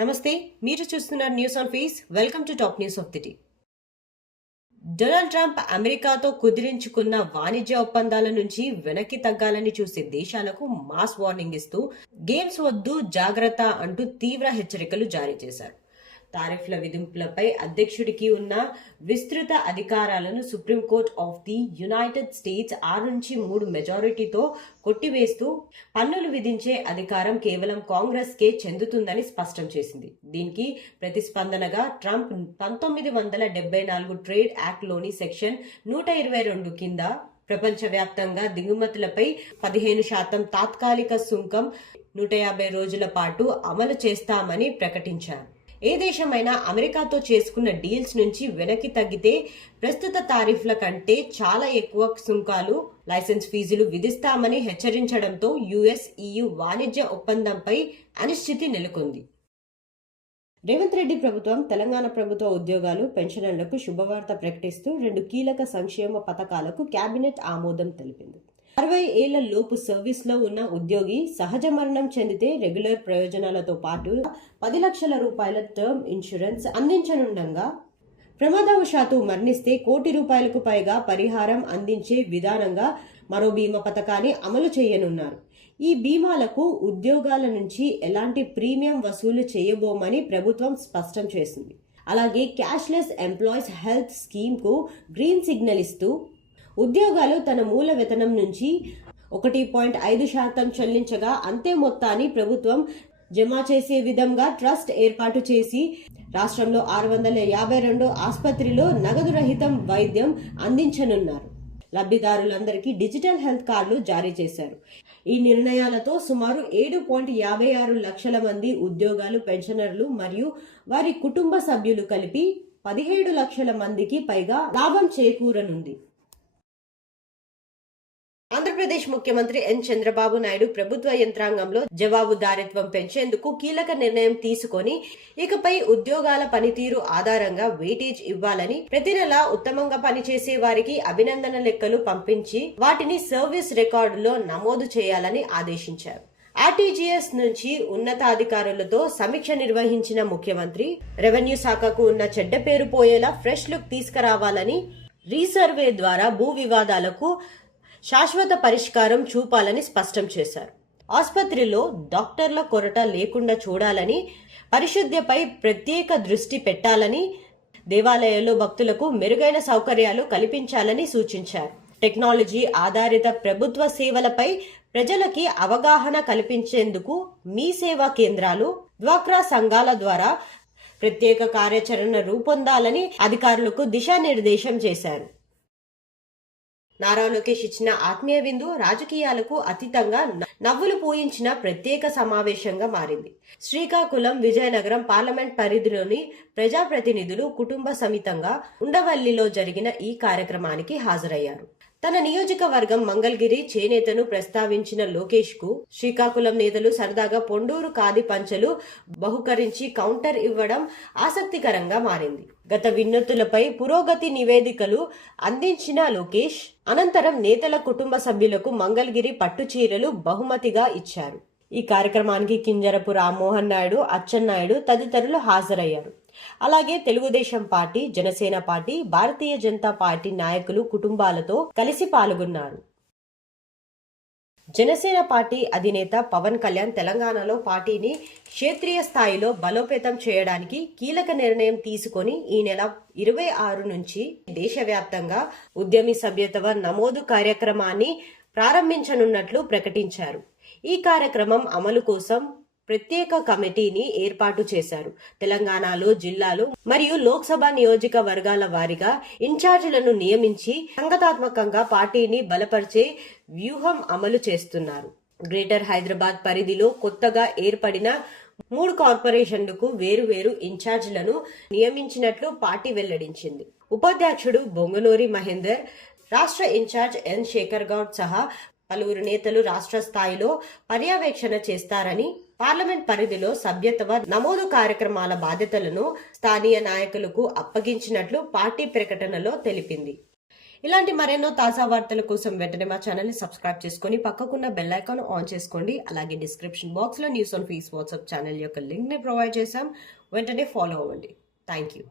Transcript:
నమస్తే, మీరు చూస్తున్నారు news on face. Welcome to top news of the day. Donald Trump అమెరికాతో కుదిరించుకున్న వాణిజ్య ఒప్పందాల నుంచి వెనక్కి తగ్గాలని చూసే దేశాలకు మాస్ వార్నింగ్ ఇస్తూ గేమ్స్ వద్దు జాగ్రత్త అంటూ తీవ్ర హెచ్చరికలు జారీ చేశారు. టారిఫ్ల విధింపులపై అధ్యక్షుడికి ఉన్న విస్తృత అధికారాలను supreme court of the United states 6-3 మెజారిటీతో కొట్టివేస్తూ పన్నులు విధించే అధికారం కేవలం కాంగ్రెస్ కే చెందుతుందని స్పష్టం చేసింది. దీనికి ప్రతిస్పందనగా ట్రంప్ 1974 ట్రేడ్ యాక్ట్ లోని సెక్షన్ 122 కింద ప్రపంచవ్యాప్తంగా దిగుమతులపై 15% తాత్కాలిక సుంకం 150 రోజుల పాటు అమలు చేస్తామని ప్రకటించారు. ఏ దేశమైనా అమెరికాతో చేసుకున్న డీల్స్ నుంచి వెనక్కి తగ్గితే ప్రస్తుత తారీఫ్ల కంటే చాలా ఎక్కువ సుంకాలు, లైసెన్స్ ఫీజులు విధిస్తామని హెచ్చరించడంతో యుఎస్-EU వాణిజ్య ఒప్పందంపై అనిశ్చితి నెలకొంది. రేవంత్ రెడ్డి ప్రభుత్వం తెలంగాణ ప్రభుత్వ ఉద్యోగాలు, పెన్షనర్లకు శుభవార్త ప్రకటిస్తూ 2 కీలక సంక్షేమ పథకాలకు కేబినెట్ ఆమోదం తెలిపింది. 60 ఏళ్ల లోపు సర్వీస్లో ఉన్న ఉద్యోగి సహజ మరణం చెందితే రెగ్యులర్ ప్రయోజనాలతో పాటు 10 లక్షల రూపాయల టర్మ్ ఇన్సూరెన్స్ అందించనుండగా, ప్రమాదవశాత్తు మరణిస్తే ₹1 కోటి పైగా పరిహారం అందించే విధానంగా మరో బీమా పథకాన్ని అమలు చేయనున్నారు. ఈ బీమాలకు ఉద్యోగాల నుంచి ఎలాంటి ప్రీమియం వసూలు చేయబోమని ప్రభుత్వం స్పష్టం చేసింది. అలాగే క్యాష్లెస్ ఎంప్లాయీస్ హెల్త్ స్కీమ్కు గ్రీన్ సిగ్నల్ ఇస్తూ ఉద్యోగాలు తన మూల వేతనం నుంచి 1.5% చెల్లించగా అంతే మొత్తాన్ని ప్రభుత్వం జమ చేసే విధంగా ట్రస్ట్ ఏర్పాటు చేసి రాష్ట్రంలో 652 ఆసుపత్రిలో నగదు రహితం వైద్యం అందించనున్నారు. లబ్ధిదారులందరికీ డిజిటల్ హెల్త్ కార్డులు జారీ చేశారు. ఈ నిర్ణయాలతో సుమారు 7.56 లక్షల మంది ఉద్యోగాలు, పెన్షనర్లు మరియు వారి కుటుంబ సభ్యులు కలిపి 17 లక్షల మందికి పైగా లాభం చేకూరనుంది. ఆంధ్రప్రదేశ్ ముఖ్యమంత్రి ఎన్ చంద్రబాబు నాయుడు ప్రభుత్వ యంత్రాంగంలో జవాబుదారీత్వం పెంచేందుకు కీలక నిర్ణయం తీసుకొని ఇకపై ఉద్యోగాల పనితీరు ఆధారంగా వెయిటేజ్ ఇవ్వాలని, ప్రతి నెల ఉత్తమంగా పనిచేసే వారికి అభినందన లెక్కలు పంపించి వాటిని సర్వీస్ రికార్డులో నమోదు చేయాలని ఆదేశించారు. ఆర్టీజీఎస్ నుంచి ఉన్నతాధికారులతో సమీక్ష నిర్వహించిన ముఖ్యమంత్రి రెవెన్యూ శాఖకు ఉన్న చెడ్డ పేరు పోయేలా ఫ్రెష్ లుక్ తీసుకురావాలని, రీసర్వే ద్వారా భూ వివాదాలకు శాశ్వత పరిష్కారం చూపాలని స్పష్టం చేశారు. ఆసుపత్రిలో డాక్టర్ల కొరత లేకుండా చూడాలని, పరిశుద్ధ్యపై ప్రత్యేక దృష్టి పెట్టాలని, దేవాలయాల్లో భక్తులకు మెరుగైన సౌకర్యాలు కల్పించాలని సూచించారు. టెక్నాలజీ ఆధారిత ప్రభుత్వ సేవలపై ప్రజలకి అవగాహన కల్పించేందుకు మీ సేవా కేంద్రాలు, డ్వాక్రా సంఘాల ద్వారా ప్రత్యేక కార్యాచరణ రూపొందాలని అధికారులకు దిశానిర్దేశం చేశారు. నారా లోకేష్ ఇచ్చిన ఆత్మీయ విందు రాజకీయాలకు అతీతంగా నవ్వులు పూయించిన ప్రత్యేక సమావేశంగా మారింది. శ్రీకాకుళం, విజయనగరం పార్లమెంట్ పరిధిలోని ప్రజాప్రతినిధులు కుటుంబ సమేతంగా ఉండవల్లిలో జరిగిన ఈ కార్యక్రమానికి హాజరయ్యారు. తన నియోజకవర్గం మంగళగిరి చేనేతను ప్రస్తావించిన లోకేష్ కు శ్రీకాకుళం నేతలు సరదాగా పొండూరు ఖాదీ పంచలు బహుకరించి కౌంటర్ ఇవ్వడం ఆసక్తికరంగా మారింది. గత వినతులపై పురోగతి నివేదికలు అందించిన లోకేష్ అనంతరం నేతల కుటుంబ సభ్యులకు మంగళగిరి పట్టు చీరలు బహుమతిగా ఇచ్చారు. ఈ కార్యక్రమానికి కింజరపు రామ్మోహన్ నాయుడు, అచ్చెన్నాయుడు తదితరులు హాజరయ్యారు. అలాగే Telugu Desam party, Janasena party, Bharatiya Janata party నాయకులు కుటుంబాలతో కలిసి పాల్గొన్నారు. జనసేన పార్టీ అధినేత పవన్ కళ్యాణ్ తెలంగాణలో పార్టీని క్షేత్రీయ స్థాయిలో బలోపేతం చేయడానికి కీలక నిర్ణయం తీసుకొని ఈ నెల 26 నుంచి దేశవ్యాప్తంగా ఉద్యమి సభ్యత్వ నమోదు కార్యక్రమాన్ని ప్రారంభించనున్నట్లు ప్రకటించారు. ఈ కార్యక్రమం అమలు కోసం ప్రత్యేక కమిటీని ఏర్పాటు చేశారు. తెలంగాణలో జిల్లాలు మరియు లోక్సభ నియోజకవర్గాల వారీగా ఇన్ఛార్జీలను నియమించి సంఘాత్మకంగా పార్టీని బలపరిచే వ్యూహం అమలు చేస్తున్నారు. గ్రేటర్ హైదరాబాద్ పరిధిలో కొత్తగా ఏర్పడిన 3 కార్పొరేషన్లకు వేరువేరు ఇన్ఛార్జీలను నియమించినట్లు పార్టీ వెల్లడించింది. ఉపాధ్యక్షుడు బొంగనూరి మహేందర్, రాష్ట్ర ఇన్ఛార్జ్ ఎన్ శేఖర్ గౌడ్ సహా పలువురు నేతలు రాష్ట్ర స్థాయిలో పర్యవేక్షణ చేస్తారని, పార్లమెంట్ పరిధిలో సభ్యత్వ నమోదు కార్యక్రమాల బాధ్యతలను స్థానియ నాయకులకు అప్పగించినట్లు పార్టీ ప్రకటనలో తెలిపింది. ఇలాంటి మరెన్నో తాజా వార్తల కోసం వెంటనే మా ఛానల్ని సబ్స్క్రైబ్ చేసుకొని పక్కకున్న బెల్ ఐకాన్ ఆన్ చేసుకోండి. అలాగే డిస్క్రిప్షన్ బాక్స్లో news on fees WhatsApp channel యొక్క లింక్ని ప్రొవైడ్ చేశాం. వెంటనే ఫాలో అవ్వండి. Thank you.